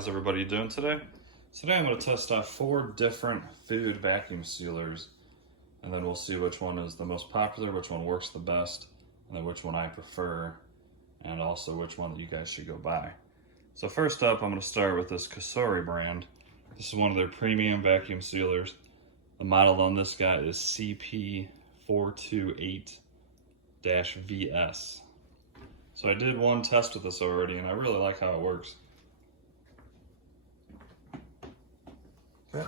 how's everybody doing today? Today I'm going to test out 4 different food vacuum sealers, and then we'll see which one is the most popular, which one works the best, and then which one I prefer, and also which one that you guys should go buy. So first up, I'm going to start with this Kasoori brand. This is one of their premium vacuum sealers. The model on this guy is CP428-VS. So I did one test with this already, and I really like how it works. Okay,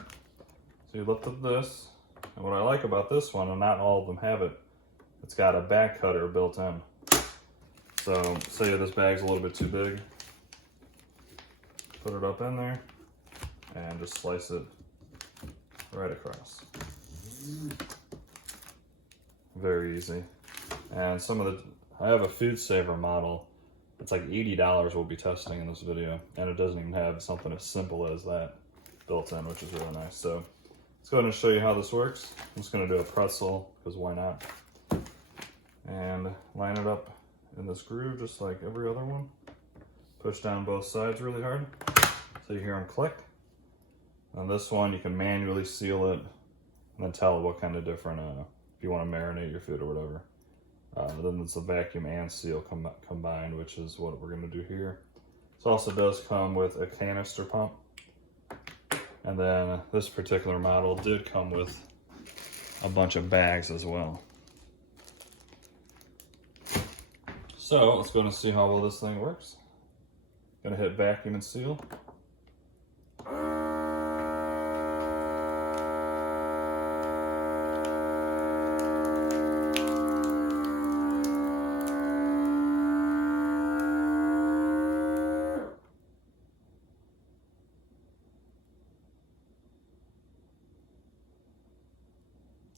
so you lift up this, and what I like about this one, and not all of them have it, it's got a back cutter built in. So say this bag's a little bit too big, put it up in there, and just slice it right across. Very easy. And I have a Foodsaver model. It's like $80 we'll be testing in this video, and it doesn't even have something as simple as that built in, which is really nice. So let's go ahead and show you how this works. I'm just going to do a pretzel, because why not? And line it up in this groove just like every other one. Push down both sides really hard so you hear them click. On this one you can manually seal it and then tell it what kind of different, if you want to marinate your food or whatever. Then it's a vacuum and seal combined, which is what we're going to do here. This also does come with a canister pump. And then this particular model did come with a bunch of bags as well. So let's go and see how well this thing works. Gonna hit vacuum and seal.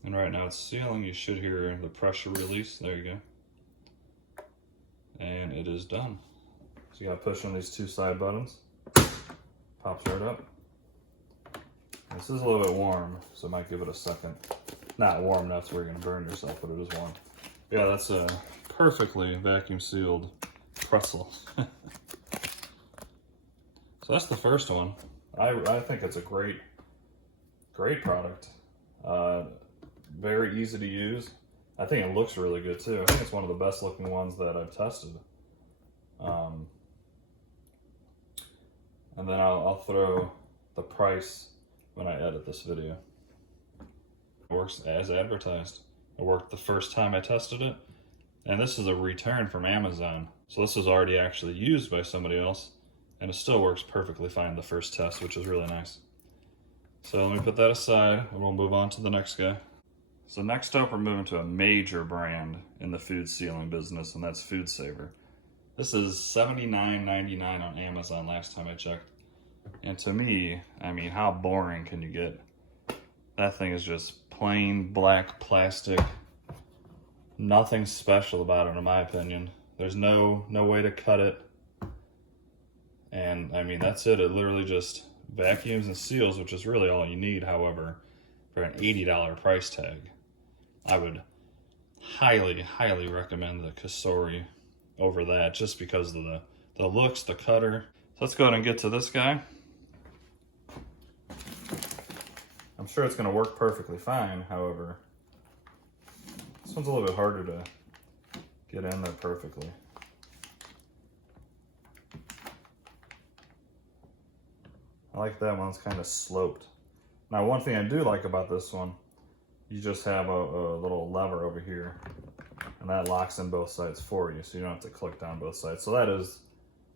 And right now it's sealing. You should hear the pressure release. There you go. And it is done. So you gotta push on these 2 side buttons. Pops right up. This is a little bit warm, so it might give it a second. Not warm enough to where you're gonna burn yourself, but it is warm. Yeah, that's a perfectly vacuum sealed pretzel. So that's the first one. I think it's a great product. Very easy to use. I think it looks really good too. I think it's one of the best looking ones that I've tested. And then I'll throw the price when I edit this video. It works as advertised. It worked the first time I tested it. And this is a return from Amazon. So this is already actually used by somebody else, and it still works perfectly fine the first test, which is really nice. So let me put that aside and we'll move on to the next guy. So next up, we're moving to a major brand in the food sealing business, and that's Foodsaver. This is $79.99 on Amazon last time I checked. And to me, I mean, how boring can you get? That thing is just plain black plastic. Nothing special about it in my opinion. There's no way to cut it. And I mean, that's it. It literally just vacuums and seals, which is really all you need. However, for an $80 price tag, I would highly recommend the Kasoori over that, just because of the looks, the cutter. So let's go ahead and get to this guy. I'm sure it's going to work perfectly fine. However, this one's a little bit harder to get in there perfectly. I like that one's kind of sloped. Now, one thing I do like about this one, you just have a little lever over here, and that locks in both sides for you, so you don't have to click down both sides. So that is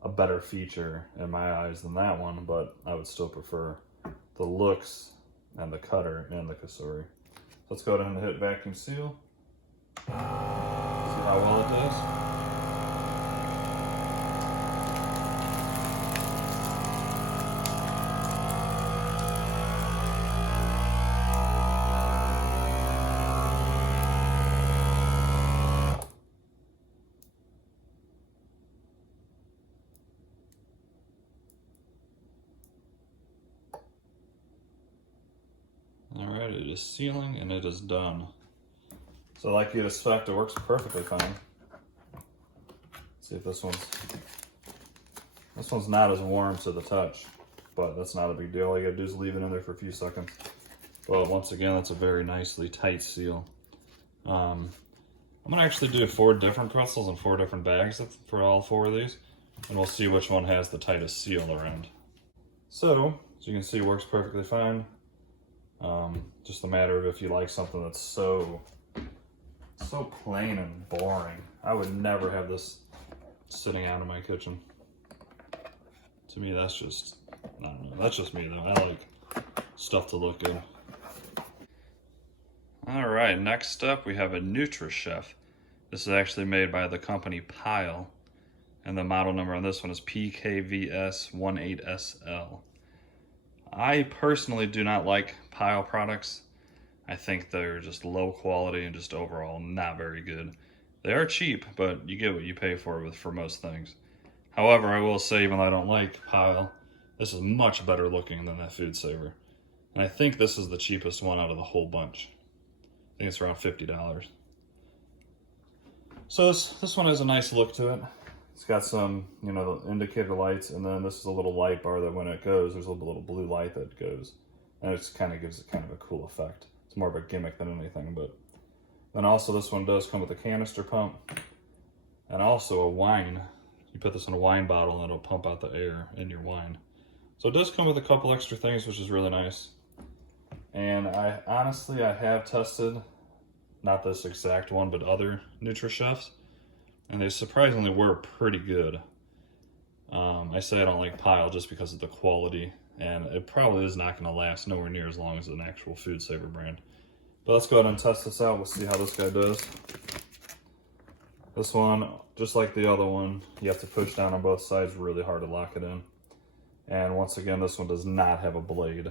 a better feature in my eyes than that one, but I would still prefer the looks and the cutter in the Kasoori. Let's go ahead and hit vacuum seal. See how well it does. Alright, it is sealing and it is done. So like you'd expect, it works perfectly fine. Let's see if this one's not as warm to the touch. but that's not a big deal. All you gotta do is leave it in there for a few seconds. But once again, that's a very nicely tight seal. I'm gonna actually do 4 different pretzels in 4 different bags for all 4 of these, and we'll see which one has the tightest seal around. So, as you can see, it works perfectly fine. Just a matter of if you like something that's so plain and boring. I would never have this sitting out in my kitchen. To me, that's just, I don't know, that's just me though. I like stuff to look good. All right, next up we have a Nutria Chef. This is actually made by the company Pile, and the model number on this one is PKVS18SL. I personally do not like Pile products. I think they're just low quality and just overall not very good. They are cheap, but you get what you pay for most things. However, I will say, even though I don't like Pile, this is much better looking than that Foodsaver. And I think this is the cheapest one out of the whole bunch. I think it's around $50. So this one has a nice look to it. It's got some, you know, indicator lights, and then this is a little light bar that when it goes, there's a little blue light that goes. And it just kind of gives it kind of a cool effect. It's more of a gimmick than anything, but then also this one does come with a canister pump and also a wine. You put this in a wine bottle and it'll pump out the air in your wine. So it does come with a couple extra things, which is really nice. And I honestly have tested, not this exact one, but other Nutria Chefs, and they surprisingly were pretty good. I say I don't like Pile just because of the quality, and it probably is not going to last nowhere near as long as an actual Foodsaver brand. But let's go ahead and test this out. We'll see how this guy does. This one, just like the other one, you have to push down on both sides really hard to lock it in. And once again, this one does not have a blade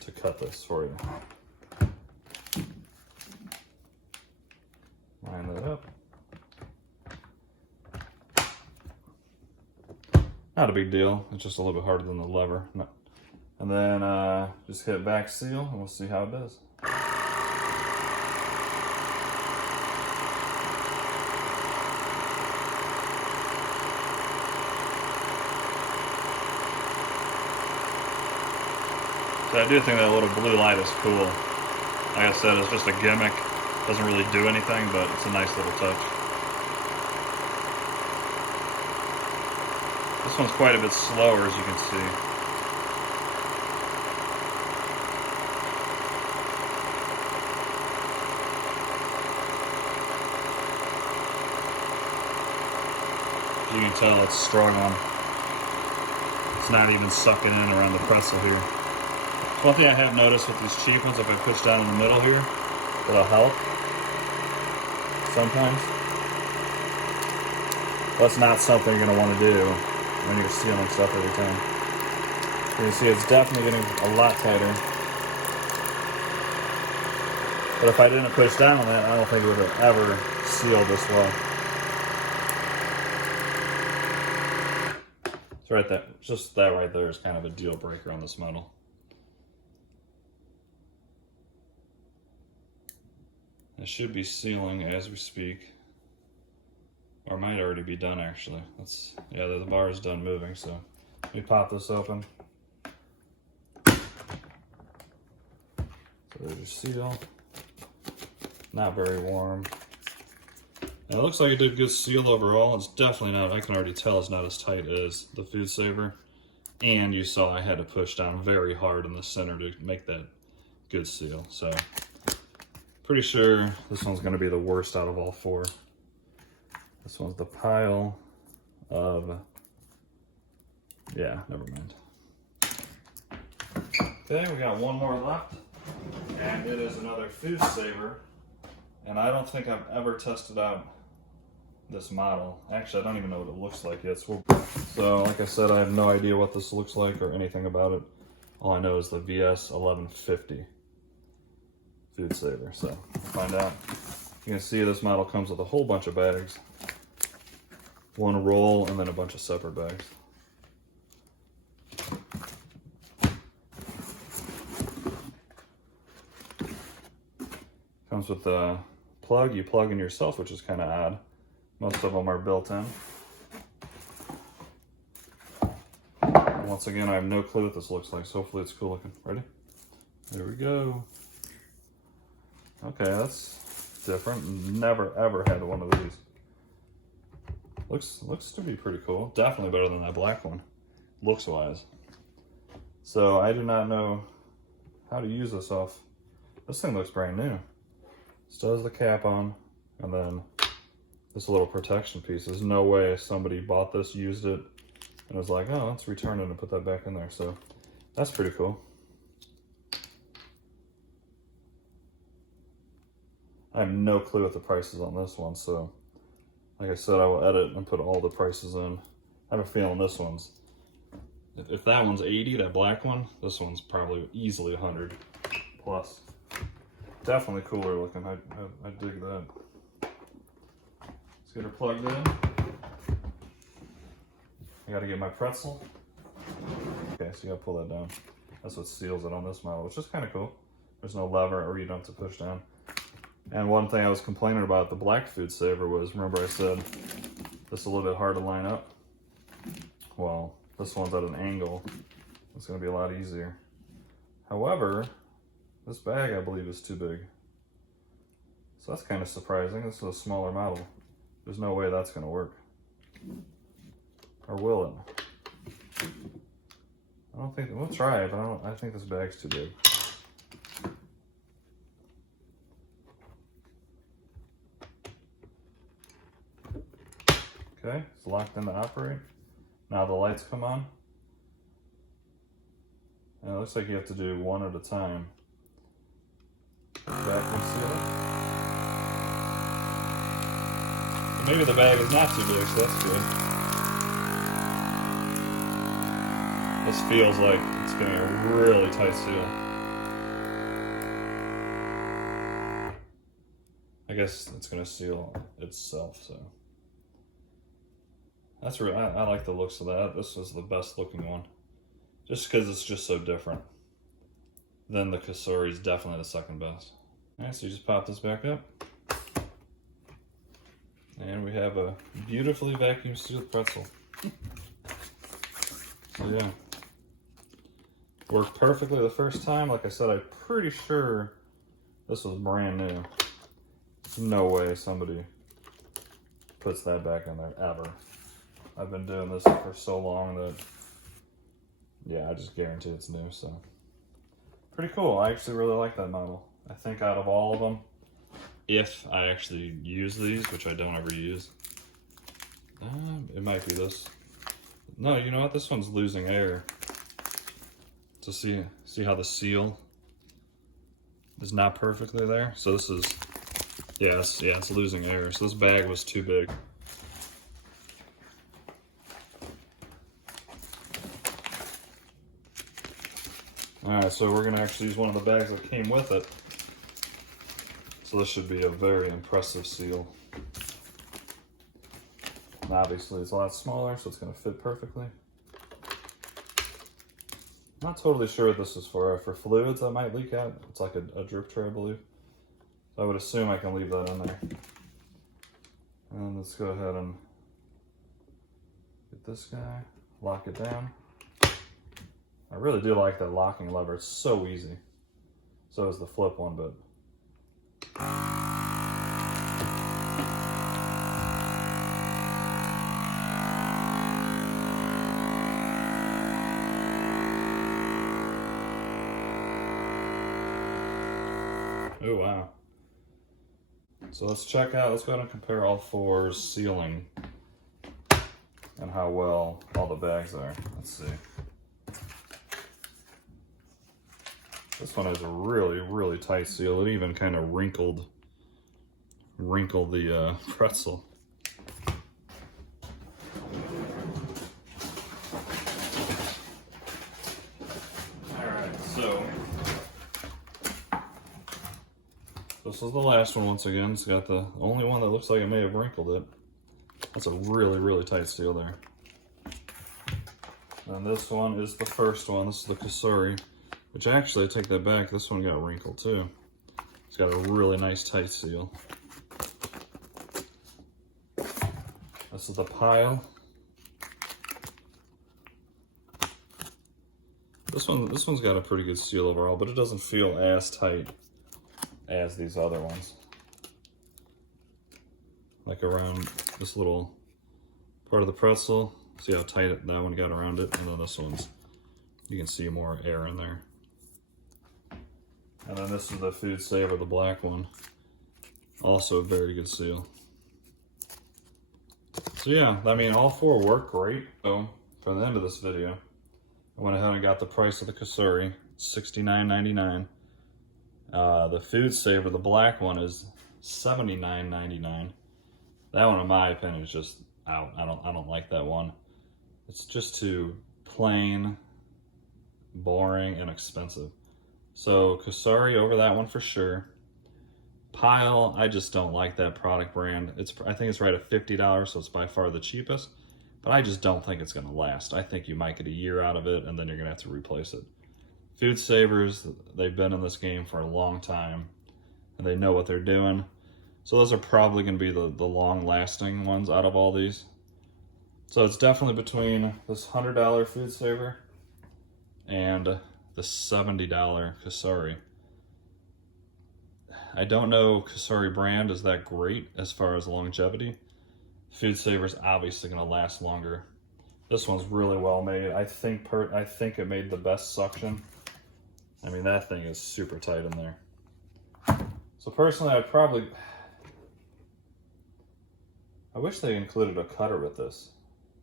to cut this for you. Line that up. Not a big deal. It's just a little bit harder than the lever. And then just hit back seal and we'll see how it does. So I do think that little blue light is cool. Like I said, it's just a gimmick. Doesn't really do anything, but it's a nice little touch. This one's quite a bit slower, as you can see. You can tell it's strong on. It's not even sucking in around the pretzel here. One thing I have noticed with these cheap ones, if I push down in the middle here, it'll help sometimes. That's not something you're going to want to do when you're sealing stuff every time. You can see it's definitely getting a lot tighter. But if I didn't push down on that, I don't think it would have ever sealed this well. So right there, just that right there is kind of a deal breaker on this model. It should be sealing as we speak, or might already be done actually. Yeah, the bar is done moving, so let me pop this open. So there's your seal. Not very warm. And it looks like it did good seal overall. It's definitely not, I can already tell it's not as tight as the Foodsaver. And you saw I had to push down very hard in the center to make that good seal. So pretty sure this one's going to be the worst out of all 4. This one's the Pile of, yeah, never mind. Okay, we got one more left, and it is another Foodsaver, and I don't think I've ever tested out this model. Actually, I don't even know what it looks like yet. So like I said, I have no idea what this looks like or anything about it. All I know is the VS1150 Foodsaver, so we'll find out. You can see this model comes with a whole bunch of bags. One roll and then a bunch of separate bags. Comes with a plug you plug in yourself, which is kind of odd. Most of them are built in. once again, I have no clue what this looks like, so hopefully it's cool looking. Ready? There we go. Okay, that's different. Never ever had one of these. Looks to be pretty cool. Definitely better than that black one, looks wise. So I do not know how to use this off. This thing looks brand new. Still has the cap on, and then this little protection piece. There's no way somebody bought this, used it, and was like, oh, let's return it and put that back in there. So that's pretty cool. I have no clue what the price is on this one, so like I said, I will edit and put all the prices in. I have a feeling this one's, if that one's 80, that black one, this one's probably easily 100 plus. Definitely cooler looking. I dig that. Let's get her plugged in. I gotta get my pretzel. Okay, so you gotta pull that down. That's what seals it on this model, which is kind of cool. There's no lever, or you don't have to push down. And one thing I was complaining about the black Foodsaver was, remember I said this is a little bit hard to line up? Well, this one's at an angle. It's gonna be a lot easier. However, this bag I believe is too big. So that's kind of surprising. This is a smaller model. There's no way that's gonna work. Or will it? I don't think, we'll try it, but I think this bag's too big. Okay, it's locked in to operate. Now the lights come on. And it looks like you have to do one at a time. Vacuum seal it. So maybe the bag is not too big, so that's good. This feels like it's getting a really tight seal. I guess it's gonna seal itself, so. That's really, I like the looks of that. This is the best looking one. Just because it's just so different. Then the Kasoori is definitely the second best. Alright, so you just pop this back up. And we have a beautifully vacuum sealed pretzel. So yeah. Worked perfectly the first time. Like I said, I'm pretty sure this was brand new. No way somebody puts that back in there, ever. I've been doing this for so long that, yeah, I just guarantee it's new, so. Pretty cool. I actually really like that model. I think out of all of them, if I actually use these, which I don't ever use, it might be this. No, you know what? This one's losing air. So see how the seal is not perfectly there? So this is, yeah, it's losing air. So this bag was too big. Alright, so we're going to actually use one of the bags that came with it. So this should be a very impressive seal. And obviously it's a lot smaller, so it's going to fit perfectly. Not totally sure what this is for. For fluids that might leak out. It's like a drip tray, I believe. So I would assume I can leave that in there. And let's go ahead and get this guy, lock it down. I really do like that locking lever. It's so easy. So is the flip one, but. Oh, wow. So let's check out, let's go ahead and compare all fours sealing and how well all the bags are. Let's see. This one has a really, really tight seal. It even kind of wrinkled the pretzel. Alright, so this is the last one once again. It's got the only one that looks like it may have wrinkled it. That's a really, really tight seal there. And this one is the first one. This is the Kasoori. Which actually, I take that back, this one got wrinkled too. It's got a really nice tight seal. This is the pile. This one's got a pretty good seal overall, but it doesn't feel as tight as these other ones. Like around this little part of the pretzel, see how tight that one got around it, and then this one's, you can see more air in there. And then this is the Foodsaver, the black one. Also a very good seal. So yeah, I mean, all four work great. So for the end of this video, I went ahead and got the price of the Kasoori, $69.99. The Foodsaver, the black one, is $79.99. That one, in my opinion, is just out. I don't like that one. It's just too plain, boring, and expensive. So Cosari over that one for sure. Pile, I just don't like that product brand. I think it's right at $50, so it's by far the cheapest. But I just don't think it's gonna last. I think you might get a year out of it, and then you're gonna have to replace it. Foodsavers, they've been in this game for a long time, and they know what they're doing. So those are probably gonna be the long-lasting ones out of all these. So it's definitely between this $100 Foodsaver and the $70 Kasoori. I don't know Kasoori brand is that great as far as longevity. Foodsaver's obviously gonna last longer. This one's really well made. I think it made the best suction. I mean, that thing is super tight in there. So personally, I wish they included a cutter with this.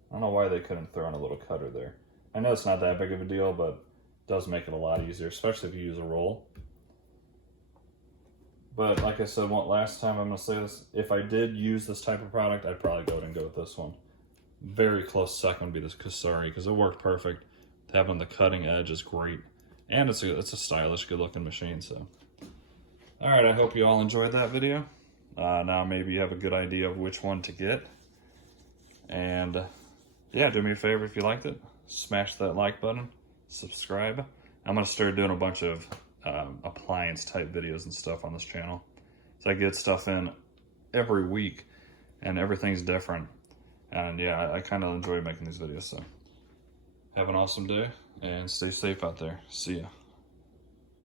I don't know why they couldn't throw in a little cutter there. I know it's not that big of a deal, but it does make it a lot easier, especially if you use a roll. But like I said last time, I'm gonna say this, if I did use this type of product, I'd probably go ahead and go with this one. Very close second would be this Kasoori, because it worked perfect. Having the cutting edge is great. And it's a stylish, good looking machine, so. All right, I hope you all enjoyed that video. Now maybe you have a good idea of which one to get. And yeah, do me a favor if you liked it, smash that like button, subscribe. I'm gonna start doing a bunch of appliance type videos and stuff on this channel. So I get stuff in every week and everything's different. And yeah, I kind of enjoy making these videos. So have an awesome day and stay safe out there. See ya.